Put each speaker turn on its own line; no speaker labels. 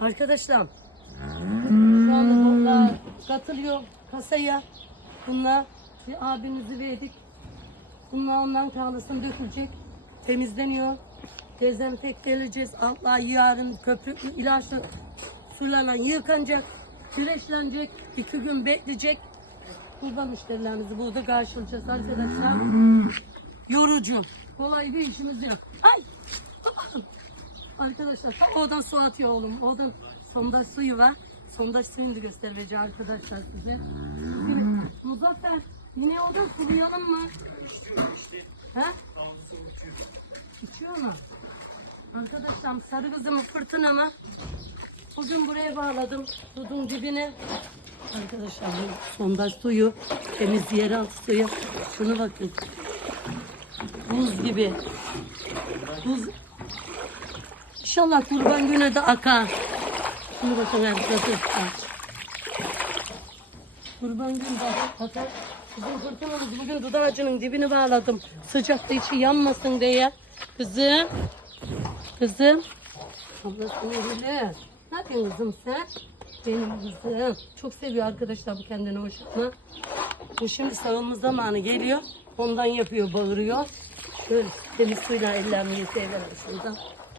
Arkadaşlar şu anda bunlar katılıyor kasaya. Bunlar bir abimizi verdik. Bunlar ondan tarlasını dökülecek. Temizleniyor. Dezenfekte edeceğiz. Altlar yarın köpüklü ilaçlı sularla yıkanacak. Güneşlenecek. iki gün bekleyecek. Kurban müşterilerimizi burada karşılayacağız arkadaşlar. Yorucu. Kolay bir işimiz yok. Ay! Arkadaşlar tam oradan su atıyor oğlum. Oradan sondaj suyu var. Sondaj suyunu da göstereceğim arkadaşlar size. Muzaffer yine oradan sulayalım mı? He? İçiyor mu? Arkadaşlar sarı kızımı fırtına mı? Bugün buraya bağladım. Dudun dibine. Arkadaşlar bu sondaj suyu, temiz yeraltı suyu. Şunu bakın. Buz gibi. Buz. İnşallah kurban günü de akar. Şunu bakın arkadaşlar. Kurban günü de akar. Bizim fırtınamız bugün dudağ ağacının dibini bağladım. Sıcakta içi yanmasın diye. Kızım. Kızım. Ablasını öyle. Ne yapıyorsun kızım sen? Benim kızım. Çok seviyor arkadaşlar bu kendini hoşuma. Bu şimdi savunma zamanı geliyor. Ondan yapıyor, bağırıyor. Şöyle temiz suyla ellerini yıkayalım şuradan.